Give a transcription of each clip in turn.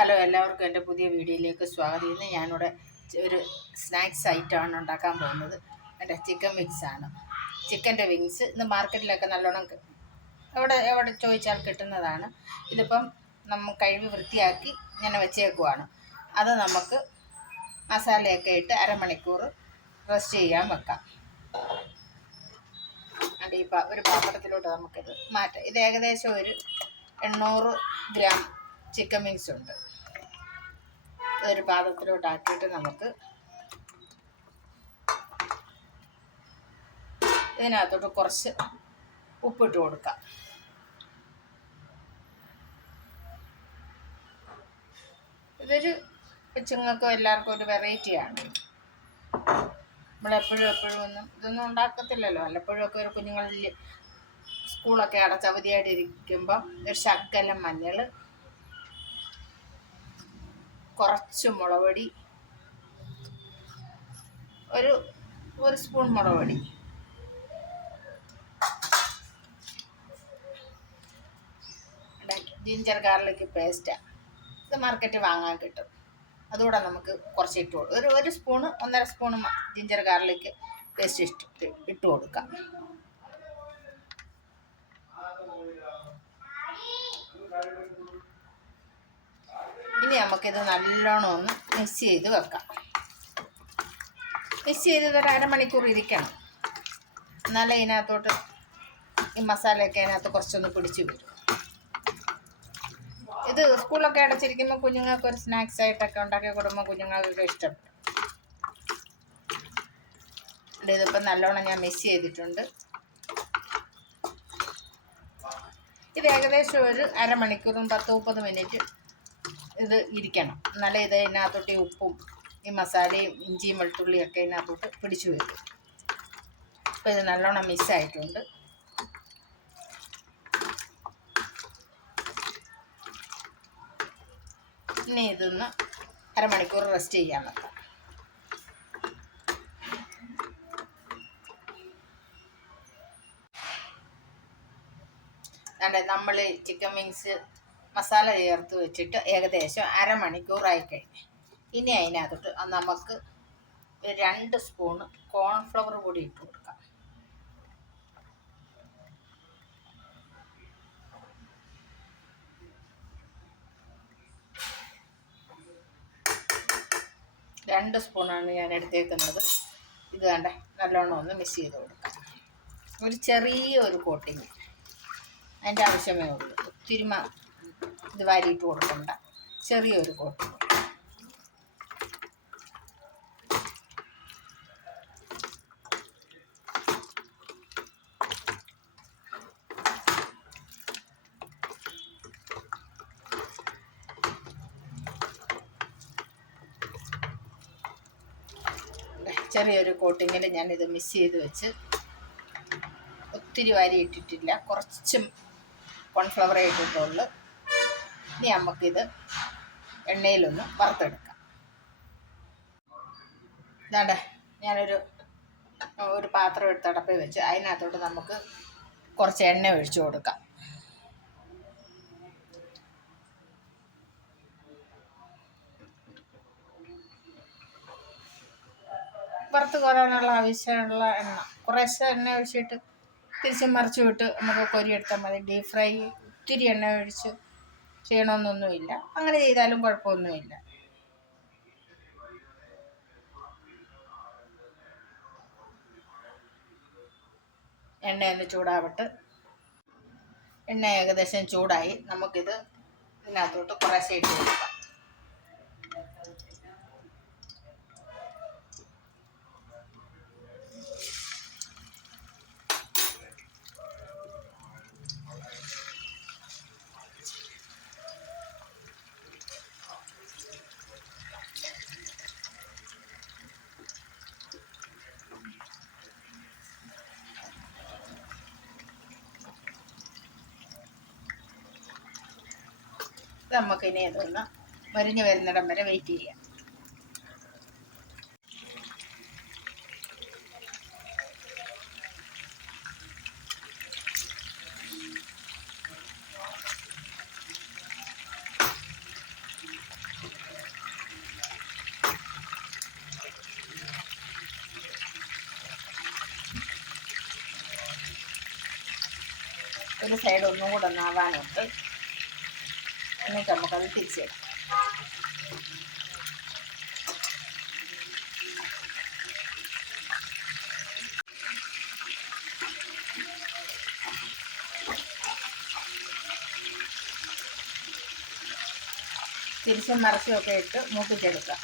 Hello, എല്ലാവർക്കും എൻ്റെ പുതിയ വീഡിയോയിലേക്ക് സ്വാഗതം. ഇന്ന് ഞാനിവിടെ ഒരു സ്നാക്സ് ഐറ്റമാണ് ഉണ്ടാക്കാൻ പോകുന്നത്. എൻ്റെ ചിക്കൻ വിങ്സാണ്. ചിക്കൻ്റെ വിങ്സ് ഇന്ന് മാർക്കറ്റിലൊക്കെ നല്ലോണം എവിടെ ചോദിച്ചാൽ കിട്ടുന്നതാണ്. ഇതിപ്പം നമ്മൾ കഴുകി വൃത്തിയാക്കി ഇങ്ങനെ വെച്ചേക്കുവാണ്. അത് നമുക്ക് മസാലയൊക്കെ ഇട്ട് അരമണിക്കൂർ റെസ്റ്റ് ചെയ്യാൻ വെക്കാം. അത് ഒരു പാത്രത്തിലോട്ട് നമുക്കിത് മാറ്റാം. ഇത് ഏകദേശം ഒരു 800 ഗ്രാം ചിക്കൻ വിങ്സ് ഉണ്ട്. ഒരു പാത്രത്തിലോട്ടാക്കിയിട്ട് നമുക്ക് ഇതിനകത്തോട്ട് കുറച്ച് ഉപ്പിട്ട് കൊടുക്കാം. ഇതൊരു കൊച്ചുങ്ങൾക്കും എല്ലാവർക്കും ഒരു വെറൈറ്റിയാണ്. നമ്മളെപ്പോഴും ഇതൊന്നും ഉണ്ടാക്കത്തില്ലല്ലോ. വല്ലപ്പോഴും ഒക്കെ ഒരു കുഞ്ഞുങ്ങളിൽ സ്കൂളൊക്കെ അടച്ചവധിയായിട്ടിരിക്കുമ്പം ഒരു ശകലം മഞ്ഞൾ, കുറച്ച് മുളക് പൊടി, ഒരു സ്പൂൺ മുളക് പൊടി, ജിഞ്ചർ ഗാർലിക് പേസ്റ്റാണ്. ഇത് മാർക്കറ്റിൽ വാങ്ങാൻ കിട്ടും. അതുകൂടെ നമുക്ക് കുറച്ച് ഇട്ട് കൊടുക്കും. ഒരു spoon 1.5 spoon ginger garlic paste ഇട്ട് കൊടുക്കാം. ഇനി നമുക്കിത് നല്ലോണം ഒന്ന് മിക്സ് ചെയ്ത് വെക്കാം. മിക്സ് ചെയ്ത് ഒരു അരമണിക്കൂർ ഇരിക്കണം. എന്നാലേ ഇതിനകത്തോട്ട് ഈ മസാലയൊക്കെ അതിനകത്ത് കുറച്ചൊന്ന് പിടിച്ച് വരും. ഇത് സ്കൂളൊക്കെ അടച്ചിരിക്കുമ്പോൾ കുഞ്ഞുങ്ങൾക്ക് ഒരു സ്നാക്സ് ആയിട്ടൊക്കെ ഉണ്ടാക്കി കൊടുക്കുമ്പോൾ കുഞ്ഞുങ്ങൾക്കൊക്കെ ഇഷ്ടപ്പെടും. ഇതിപ്പം നല്ലോണം ഞാൻ മിക്സ് ചെയ്തിട്ടുണ്ട്. ഇത് ഏകദേശം ഒരു അരമണിക്കൂറും 10-30 മിനിറ്റ് ഇത് ഇരിക്കണം. എന്നാലേ ഇത് ഇതിനകത്തോട്ട് ഈ ഉപ്പും ഈ മസാലയും ഇഞ്ചിയും വെളുത്തുള്ളിയൊക്കെ ഇതിനകത്തോട്ട് പിടിച്ചു വരും. അപ്പോൾ ഇത് നല്ലോണം മിക്സായിട്ടുണ്ട്. ഇനി ഇതൊന്ന് അരമണിക്കൂർ റെസ്റ്റ് ചെയ്യാൻ വെക്കാം. നമ്മൾ ചിക്കൻ വിങ്സ് മസാല ചേർത്ത് വെച്ചിട്ട് ഏകദേശം അരമണിക്കൂറായി കഴിഞ്ഞ് ഇനി അതിനകത്തോട്ട് നമുക്ക് 2 സ്പൂണ് കോൺഫ്ലവർ പൊടി ഇട്ട് കൊടുക്കാം. രണ്ട് സ്പൂണാണ് ഞാൻ എടുത്തേക്കുന്നത്. ഇത് കണ്ടേ നല്ലോണം ഒന്ന് മിക്സ് ചെയ്ത് കൊടുക്കാം. ഒരു ചെറിയൊരു കോട്ടിങ് അതിൻ്റെ ആവശ്യമേ ഉള്ളൂ. ഒത്തിരി ഇത് വാരിയിട്ട് കൊടുക്കണ്ട, ചെറിയൊരു കോട്ടിങ്. ചെറിയൊരു കോട്ടിങ്ങിൽ ഞാനിത് മിക്സ് ചെയ്ത് വെച്ച് ഒത്തിരി വാരി ഇട്ടിട്ടില്ല, കുറച്ചും കോൺഫ്ലവറേ ഇട്ടിട്ടുള്ളൂ. ഇനി നമുക്കിത് എണ്ണയിലൊന്ന് വറുത്തെടുക്കാം. ഇതാണ്ട് ഞാനൊരു പാത്രം എടുത്ത് അടപ്പിൽ വെച്ച് അതിനകത്തോട്ട് നമുക്ക് കുറച്ച് എണ്ണ ഒഴിച്ചു കൊടുക്കാം. വറുത്ത് കോരാനുള്ള ആവശ്യമുള്ള എണ്ണ കുറേശ്ശെ എണ്ണ ഒഴിച്ചിട്ട് തിരിച്ച് മറിച്ച് വിട്ട് നമുക്ക് കോരിയെടുത്താൽ മതി. ഡീപ് ഫ്രൈ ഒത്തിരി എണ്ണ ഒഴിച്ച് ചെയ്യണമെന്നൊന്നുമില്ല. അങ്ങനെ ചെയ്താലും കുഴപ്പമൊന്നുമില്ല. എണ്ണയൊന്ന് ചൂടാവട്ടെ. എണ്ണ ഏകദേശം ചൂടായി. നമുക്കിത് ഇതിനകത്തോട്ട് കുറേശ്ശെ ഇട്ട് കൊടുക്കാം. നമുക്കിനി ഇതൊന്ന് മരിഞ്ഞ് വരുന്നിടം വരെ വെയിറ്റ് ചെയ്യാം. ഒരു സൈഡ് ഒന്നും കൂടെ ഒന്നാവാനുണ്ട്. എന്നിട്ട് നമുക്കത് തിരിച്ചിടാം. തിരിച്ചും മറിച്ചും ഒക്കെ ഇട്ട് മൂപ്പിച്ചെടുക്കാം.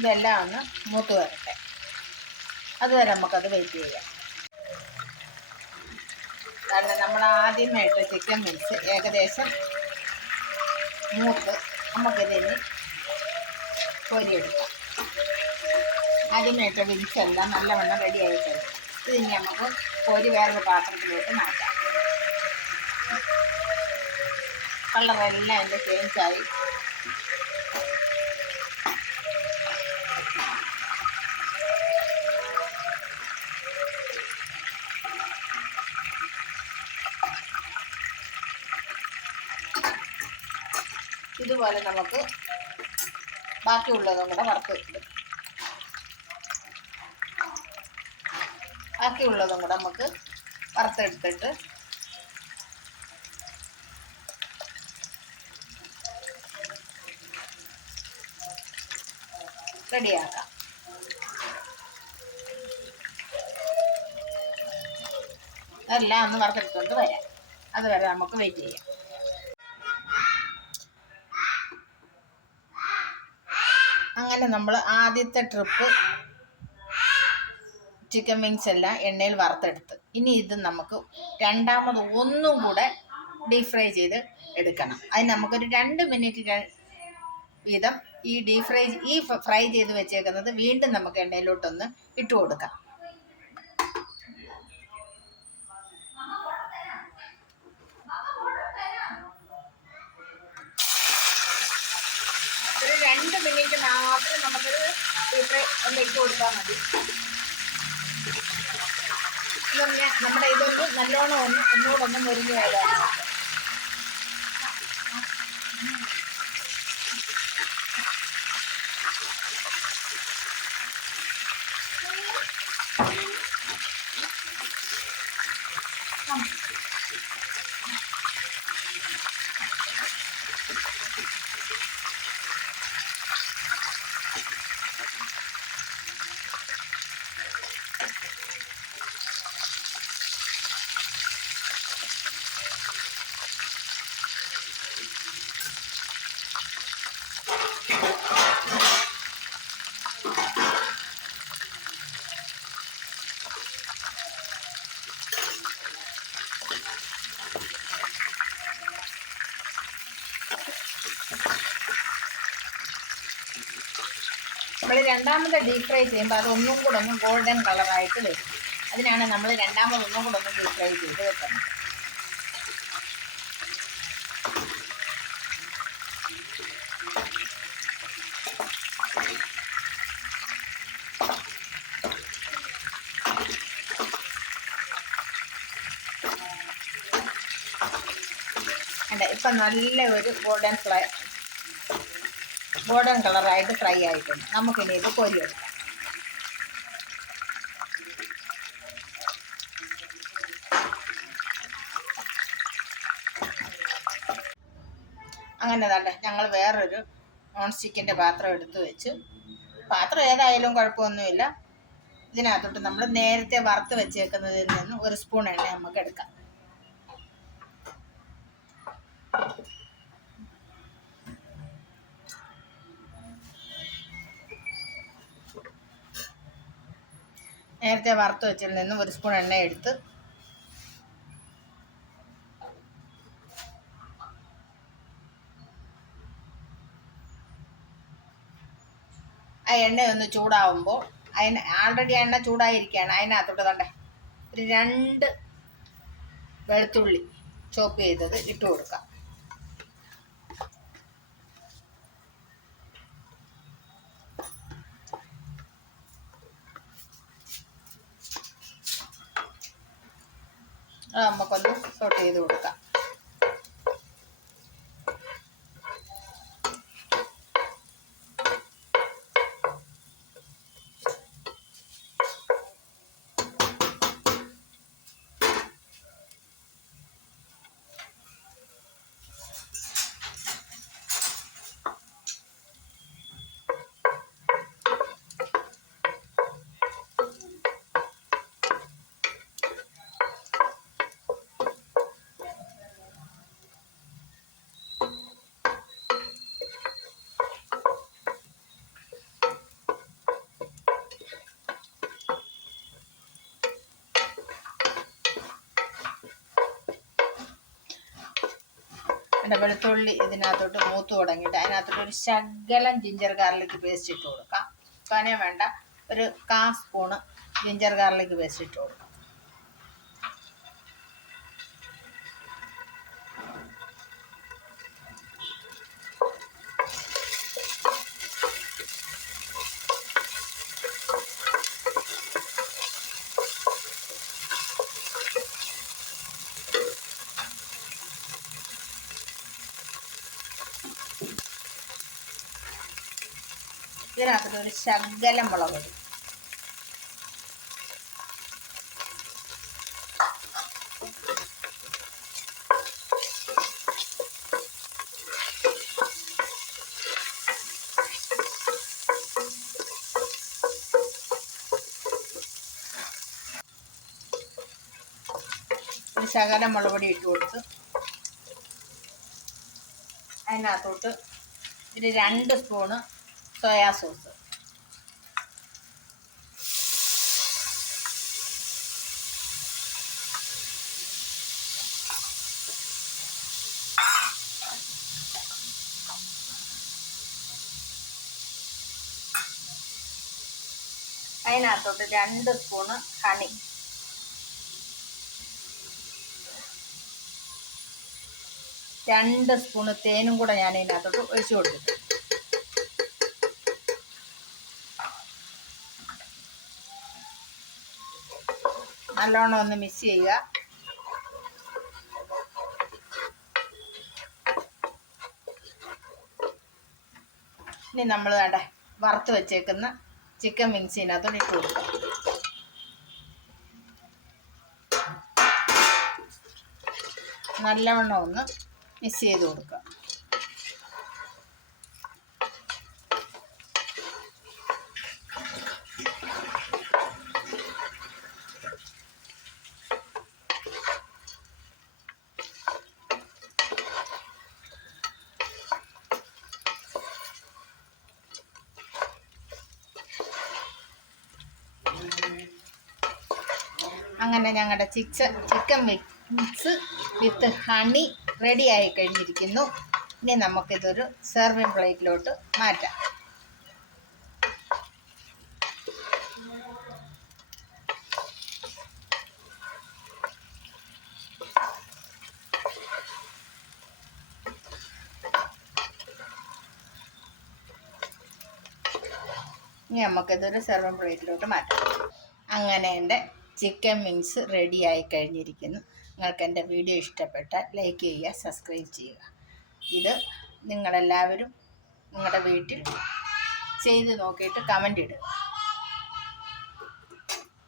ഇതെല്ലാം ഒന്ന് മൂത്ത് വരട്ടെ. അതുവരെ നമുക്കത് വെയിറ്റ് ചെയ്യാം. കാരണം നമ്മൾ ആദ്യമായിട്ട് ചിക്കൻ മിക്സ് ഏകദേശം മൂത്ത് നമുക്കിതിന് കോരിയെടുക്കാം. ആദ്യമായിട്ട് വിരിച്ചെല്ലാം നല്ലവണ്ണം റെഡി ആയി കഴിഞ്ഞു. ഇതിന് നമുക്ക് കോരി വേറൊരു പാത്രത്തിലോട്ട് മാറ്റാം. കളറെല്ലാം അതിൻ്റെ ചേഞ്ചായി. ഇതുപോലെ നമുക്ക് ബാക്കിയുള്ളതും കൂടെ വറുത്തെടുക്കും. ബാക്കിയുള്ളതും കൂടെ നമുക്ക് വറുത്തെടുത്തിട്ട് റെഡിയാക്കാം. അതെല്ലാം ഒന്ന് വറുത്തെടുത്തുകൊണ്ട് വരാം. അതുവരെ നമുക്ക് വെയിറ്റ് ചെയ്യാം. അങ്ങനെ നമ്മൾ ആദ്യത്തെ ട്രിപ്പ് ചിക്കൻ വിങ്സ് എല്ലാം എണ്ണയിൽ വറുത്തെടുത്ത് ഇനി ഇത് നമുക്ക് രണ്ടാമത് ഒന്നും കൂടെ ഡീപ് ഫ്രൈ ചെയ്ത് എടുക്കണം. അതിന് നമുക്കൊരു 2 മിനിറ്റ് വീതം ഈ ഫ്രൈ ചെയ്ത് വെച്ചേക്കുന്നത് വീണ്ടും നമുക്ക് എണ്ണയിലോട്ടൊന്ന് ഇട്ട് കൊടുക്കാം. ഒരു 2 മിനിറ്റ് മാത്രം നമുക്കൊരു ഡീപ് ഫ്രൈ ഒന്ന് ഇട്ട് കൊടുത്താൽ മതി. നമ്മുടെ ഇതൊന്ന് നല്ലോണം ഒന്നുകൂടെ മുരിഞ്ഞ് വരാം. നമ്മൾ രണ്ടാമത് ഡീപ് ഫ്രൈ ചെയ്യുമ്പോൾ അതൊന്നും കൂടെ ഒന്ന് ഗോൾഡൻ കളറായിട്ട് വരും. അതിനാണ് നമ്മൾ രണ്ടാമതൊന്നും കൂടെ ഒന്ന് ഡീപ് ഫ്രൈ ചെയ്ത് വെക്കുന്നത്. ഇപ്പം നല്ല ഒരു ഗോൾഡൻ കളറായിട്ട് ഫ്രൈ ആയിട്ടുണ്ട്. നമുക്കിനി ഇത് കോരിയെടുക്കാം. അങ്ങനെ തന്നെ ഞങ്ങൾ വേറൊരു നോൺ സ്റ്റിക്കിൻ്റെ പാത്രം എടുത്ത് വെച്ച്, പാത്രം ഏതായാലും കുഴപ്പമൊന്നുമില്ല. ഇതിനകത്തോട്ട് നമ്മൾ നേരത്തെ വറുത്ത് വെച്ചേക്കുന്നതിൽ നിന്ന് 1 സ്പൂൺ എണ്ണ നമുക്ക് എടുക്കാം. നേരത്തെ വറുത്ത് വെച്ചതിൽ നിന്ന് 1 സ്പൂൺ എണ്ണ എടുത്ത് ആ എണ്ണ ഒന്ന് ചൂടാവുമ്പോൾ അതിന് ആൾറെഡി എണ്ണ ചൂടായിരിക്കുകയാണ്. അതിനകത്തോട്ട് തണ്ടേ ഒരു 2 വെളുത്തുള്ളി ചോപ്പ് ചെയ്തത് ഇട്ട് കൊടുക്കാം. അത് നമുക്കൊന്ന് സോട്ട് ചെയ്ത് കൊടുക്കാം. വെളുത്തുള്ളി ഇതിനകത്തോട്ട് മൂത്ത് തുടങ്ങിയിട്ട് അതിനകത്തോട്ട് ഒരു ശകലം ജിഞ്ചർ ഗാർലിക് പേസ്റ്റ് ഇട്ട് കൊടുക്കാം. തോനെ വേണ്ട, ഒരു 1/4 സ്പൂണ് ജിഞ്ചർ ഗാർലിക് പേസ്റ്റ് ഇട്ട് കൊടുക്കാം. ഇതിനകത്ത് ഒരു ശകലം മുളക് പൊടി, ഒരു ശകലം മുളക് പൊടി ഇട്ട് കൊടുത്ത് അതിനകത്തോട്ട് ഒരു 2 സ്പൂണ് സോയാ സോസ്, അതിനകത്തോട്ട് 2 സ്പൂണ് ഹണി, രണ്ട് സ്പൂണ് തേനും കൂടെ ഞാൻ ഇതിനകത്തോട്ട് ഒഴിച്ചു കൊടുത്തിട്ട് നല്ലോണം ഒന്ന് മിക്സ് ചെയ്യുക. ഇനി നമ്മൾ വേണ്ട വറുത്ത് വെച്ചേക്കുന്ന ചിക്കൻ വിങ്സ് ഇതിനകത്തോട്ട് ഇട്ട് കൊടുക്കുക. നല്ലവണ്ണം ഒന്ന് മിക്സ് ചെയ്ത് കൊടുക്കുക. അങ്ങനെ ഞങ്ങളുടെ ചിക്കൻ മിക്സ് വിത്ത് ഹണി റെഡി ആയി കഴിഞ്ഞിരിക്കുന്നു. ഇനി നമുക്കിതൊരു സെർവിങ് പ്ലേറ്റിലോട്ട് മാറ്റാം. ഇനി നമുക്കിതൊരു സെർവിങ് പ്ലേറ്റിലോട്ട് മാറ്റാം. അങ്ങനെ എൻ്റെ ചിക്കൻ വിങ്സ് റെഡി ആയി കഴിഞ്ഞിരിക്കുന്നു. നിങ്ങൾക്ക് എൻ്റെ വീഡിയോ ഇഷ്ടപ്പെട്ടാൽ ലൈക്ക് ചെയ്യുക, സബ്സ്ക്രൈബ് ചെയ്യുക. ഇത് നിങ്ങളെല്ലാവരും നിങ്ങളുടെ വീട്ടിൽ ചെയ്ത് നോക്കിയിട്ട് കമൻ്റ് ഇടുക.